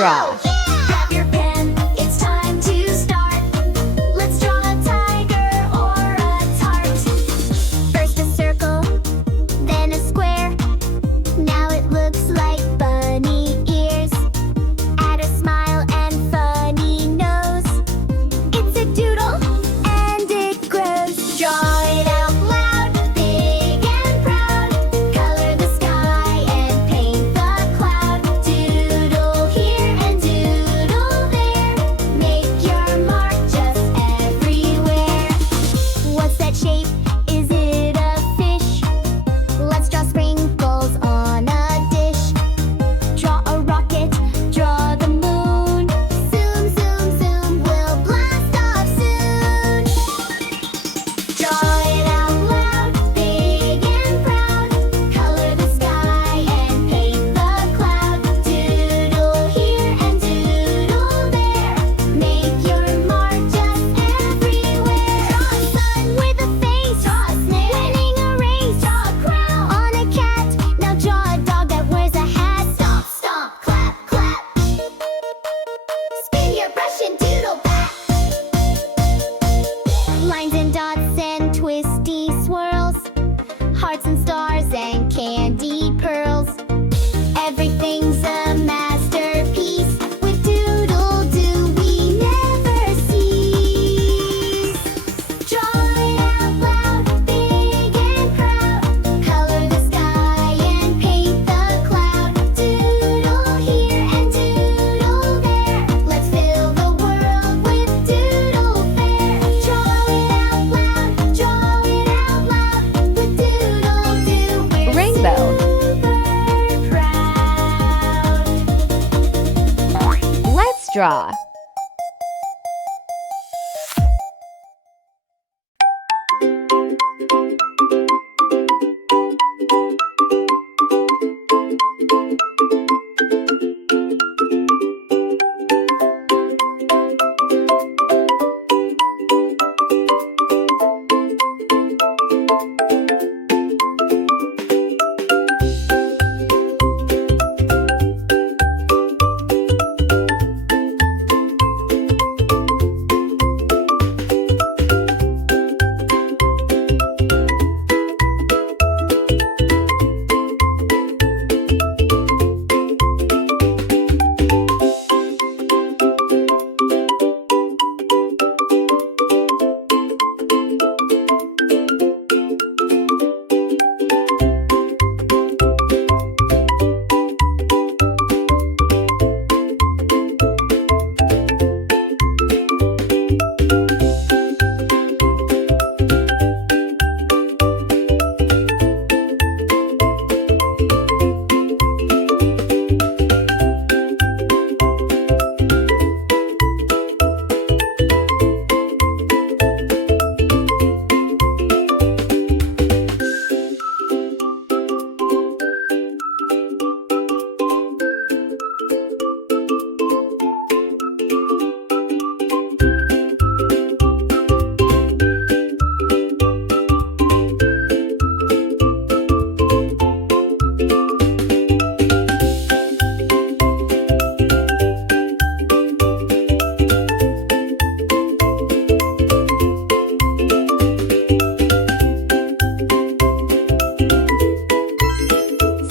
draw. Grab your pen, it's time to start. Let's draw a tiger or a tart. First a circle, then a square. Now it looks like bunny ears. Add a smile and funny nose. It's a doodle and it grows. Draw it out loud, big and proud. Color the sky and paint the cloud. Doodle here and doodle there. Make your mark just everywhere. What's that shape? Is it a fish? Let's draw sprinkles on a dish. Draw a rocket, draw the moon. Zoom, zoom, zoom, we'll blast off soon. Draw it out loud, big and proud. Color the sky and paint the cloud. Doodle here and doodle there. Make your mark just everywhere. Draw a sun with a face. Draw a snake winning a race. Draw a crown on a cat. Now draw a dog that wears a hat. Stomp, stomp, clap, clap. Spin your brush and doodle back. Lines and dots and twisty swirls. Hearts and stars and candy pearls. Everything's a masterpiece. With DoodleDoo we never cease. Draw it out loud, big and proud. Color the sky and paint the cloud. Doodle here and doodle there. Let's fill the world with doodle fair. Draw it out loud, draw it out loud. With DoodleDoo we're Rainbow. super proud. Let's draw.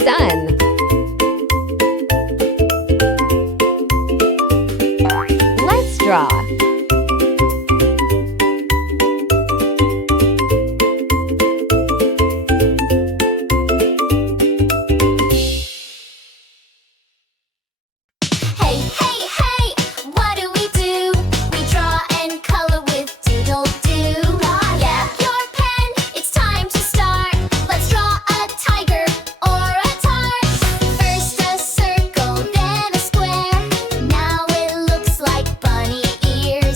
Sun. Let's draw. Hey, hey, hey, what do? We draw and color with DoodleDoo. Yeah, your pen, it's time to start. Let's draw a tiger or a tart. First a circle, then a square. Now it looks like bunny ears.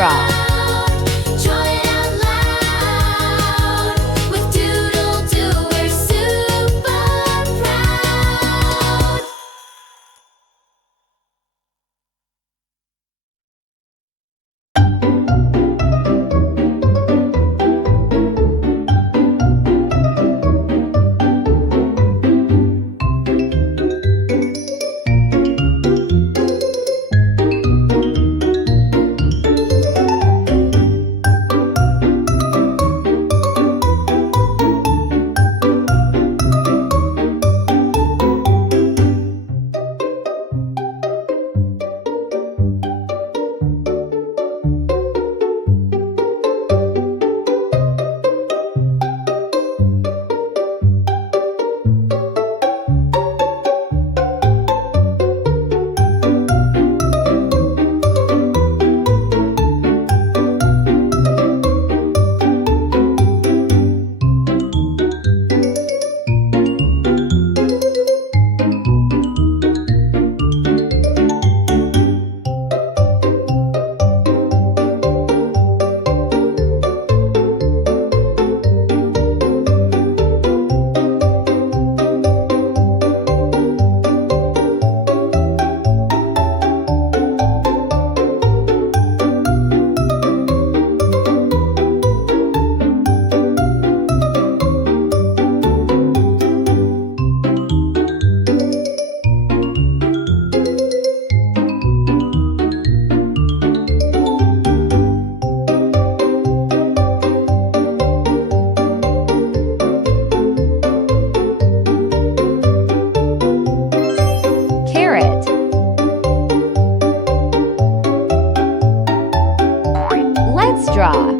draw. Draw it out loud. With DoodleDoo, we're super proud. Carrot. Let's draw.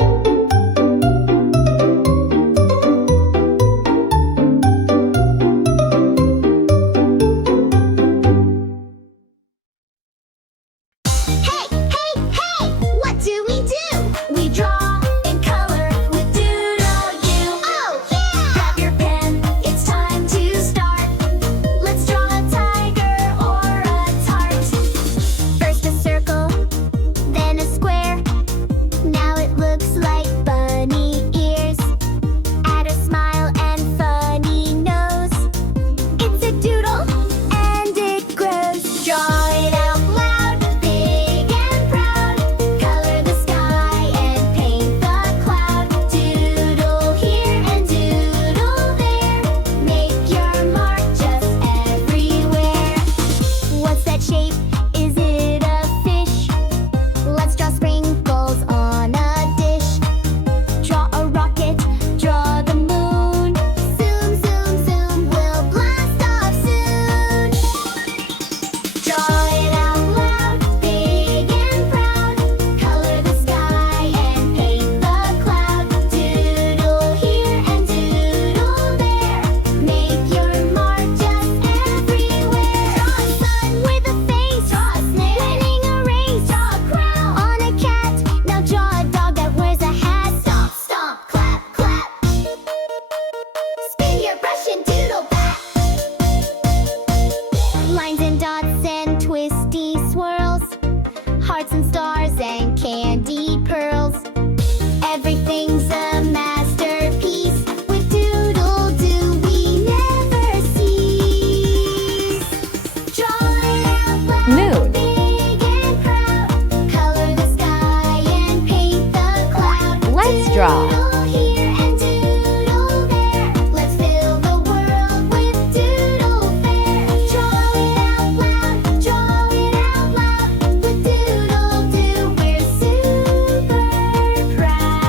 Hey, hey, hey! What do? We draw in color with DoodleDoo. Oh, yeah! Grab your pen, it's time to start. Let's draw a tiger or a tart. First a circle, then a square. Now it looks like bunny ears. Add a smile and funny nose. It's a doodle and it grows. Draw it out loud, big and proud. Color the sky and paint the cloud. Doodle here and doodle there. Make your mark just everywhere. What's that shape? Is it a fish? Let's draw sprinkles on a dish. Draw a rocket, draw the moon. Zoom, zoom, zoom, we'll blast off soon. Draw it out loud, big and proud. Color the sky and paint the cloud. Doodle here and doodle there. Make your mark just everywhere. Draw a sun with a face. Draw a snake winning a race. Draw a crown on a cat. Now draw a dog that wears a hat. Stomp, stomp, clap, clap. Spin your brush and doodle back. Lines and dots and twisty swirls. Hearts and stars and candy pearls. Everything's a masterpiece. With DoodleDoo we never cease. Draw it out loud, Moon. big and proud. Color the sky and paint the cloud. Let's draw. Doodle here and doodle there. Let's fill the world with doodle fair. Draw it out loud, draw it out loud. With DoodleDoo we're super proud.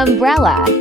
Umbrella.